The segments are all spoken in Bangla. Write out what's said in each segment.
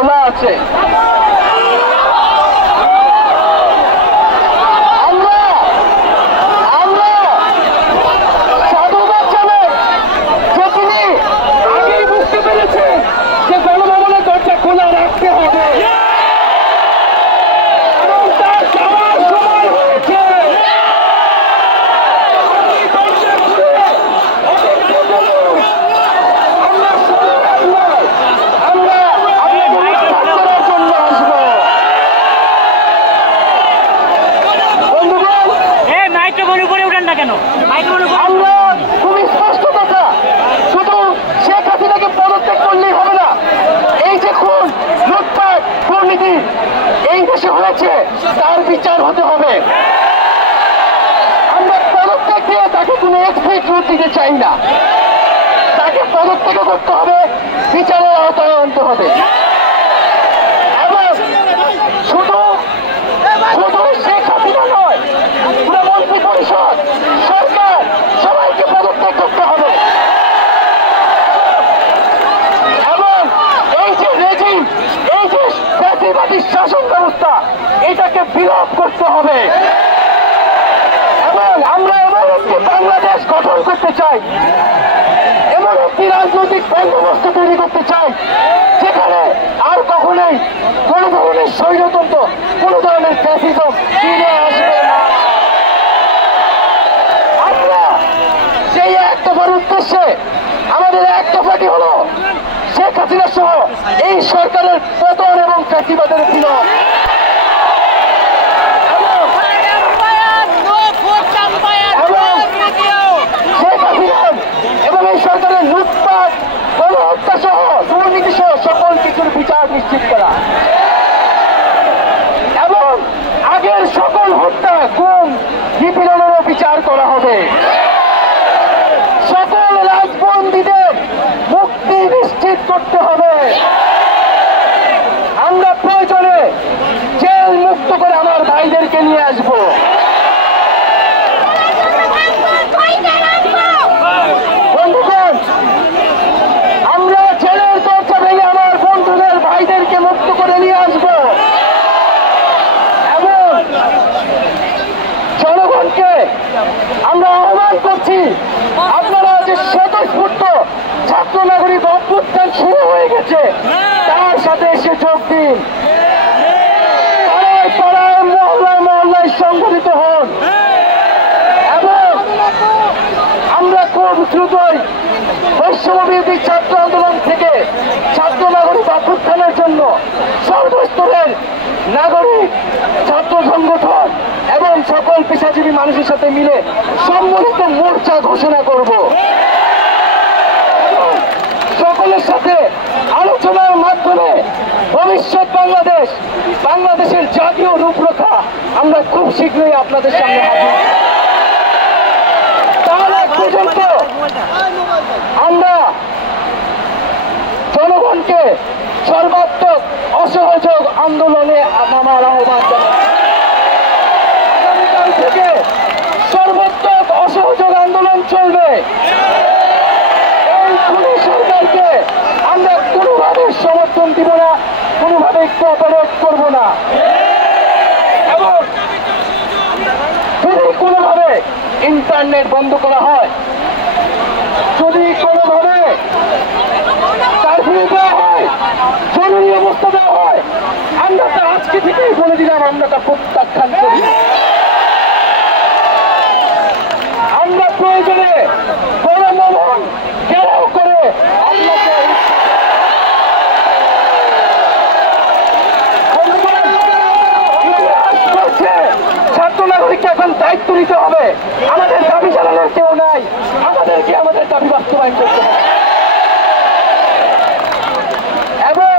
খোলা আছে। তার বিচার হতে হবে। আমরা পদত্যাগ দিয়ে তাকে কোনো এক্সপেক্ট দিতে চাই না। তাকে পদত্যাগ করতে হবে, বিচারের আওতায় আনতে হবে। এবং শুধু শেখ হাসিনা নয়, পুরো মন্ত্রী পরিষদ, সরকার সবাইকে পদত্যাগ করতে হবে। এবং এই যে রেজিম, এই যে ফ্যাসিবাদী শাসন ব্যবস্থা, এটাকে বিলোপ করতে হবে। এবং আমরা এমন একটি বাংলাদেশ গঠন করতে চাই, এমন একটি রাজনৈতিক বন্দোবস্ত তৈরি করতে চাই যেখানে আর কখনোই কোন ধরনের স্বৈরতন্ত্র, কোন ধরনের ফ্যাসিজম ফিরে আসবে না। আমরা সেই এক দফার উদ্দেশ্যে আমাদের এক দফাটি হলো শেখ হাসিনা সহ এই সরকারের পতন এবং ফ্যাসিবাদের বিলোপ। এবং এই সরকারের লুটপাট, গণহত্যা সহ দুর্নীতি সহ সকল কিছুর বিচার নিশ্চিত করা এবং আগের সকল হত্যা, গুম, নিপীড়নেরও বিচার করা হবে। সকল রাজবন্দীদের মুক্তি নিশ্চিত করতে হবে। আমরা প্রয়োজনে জেল মুক্ত করে আমার ভাইদেরকে নিয়ে আসবো। বন্ধুগণ, আমরা জেলের দরজা ভেঙে আমার বন্ধুদের ভাইদেরকে মুক্ত করে নিয়ে আসবো এবং জনগণকে আমরা আহ্বান করছি, আপনারা যে স্বতঃস্ফূর্ত ছাত্র নাগরিক অভ্যুত্থান শুরু হয়ে গেছে, তার সাথে এসে যোগ দিন। পাড়ায় পাড়ায়, মহল্লায় মহল্লায় সংগঠিত হন এবং আমরা খুব দ্রুতই বৈষম্যবিরোধী ছাত্র আন্দোলন থেকে ছাত্র নাগরিক অভ্যুত্থানের জন্য সর্বস্তরের নাগরিক, ছাত্র সংগঠন এবং সকল পেশাজীবী মানুষের সাথে মিলে সম্মিলিত মোর্চা ঘোষণা করব। সকলের সাথে আলোচনার মাধ্যমে ভবিষ্যৎ বাংলাদেশের জাতীয় রূপরেখা আমরা খুব শীঘ্রই আপনাদের সামনে হাজির। তার আগ পর্যন্ত আমরা জনগণকে সর্বাত্মক অসহযোগ আন্দোলনে নামার আহ্বান জানাই। আগামীকাল থেকে সর্বাত্মক অসহযোগ আন্দোলন চলবে। এই খুনি সরকারকে আমরা কোনোভাবে সমর্থন দিব না, কোনোভাবে কোঅপারেট করব না এবং যদি কোনোভাবে ইন্টারনেট বন্ধ করা হয়, যদি কোনোভাবে কারফিউ দেওয়া হয়, জরুরি অবস্থা দেওয়া হয়, আমরা তা আজকে থেকেই বলে দিলাম আমরা তা প্রত্যাখ্যান করি। আমরা প্রয়োজনে গণভবন ঘেরাও করে আপনাকে ছাত্র নাগরিককে এখন দায়িত্ব নিতে হবে। আমাদের দাবি জানানোর কেউ নাই, আমাদেরকে আমাদের দাবি বাস্তবায়ন করতে হবে এবং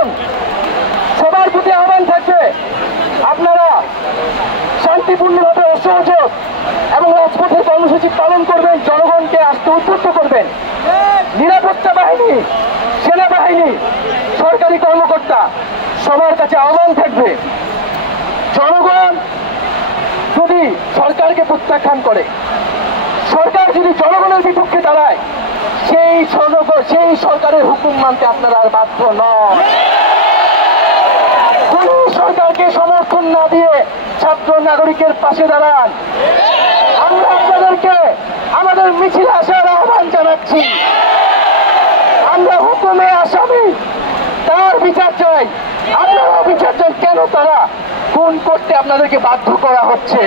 সবার প্রতি আহ্বান থাকবে আপনারা শান্তিপূর্ণভাবে অসহযোগ এবং রাজপথের কর্মসূচি পালন করবেন, জনগণকে আসতে উদ্বুদ্ধ করবেন। নিরাপত্তা বাহিনী, সেনাবাহিনী, সরকারি কর্মকর্তা সবার কাছে আহ্বান থাকবে, জনগণ যদি সরকারকে প্রত্যাখ্যান করে, সরকার যদি জনগণের বিপক্ষে দাঁড়ায়, সেই সরকারের হুকুম মানতে আপনারা আর বাধ্য নন। খুনি সরকারকে সমর্থন না দিয়ে ছাত্র নাগরিকের পাশে দাঁড়ান। আমরা আপনাদেরকে আমাদের মিছিলে আসার আহ্বান জানাচ্ছি। আমরা হুকুমে আসামি, তার বিচার চাই। আপনারাও বিচার চাই, কেন তারা খুন করতে আপনাদেরকে বাধ্য করা হচ্ছে।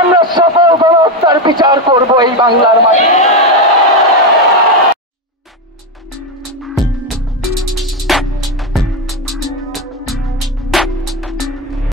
আমরা সকল গণহত্যার বিচার করব এই বাংলার মাটিতে।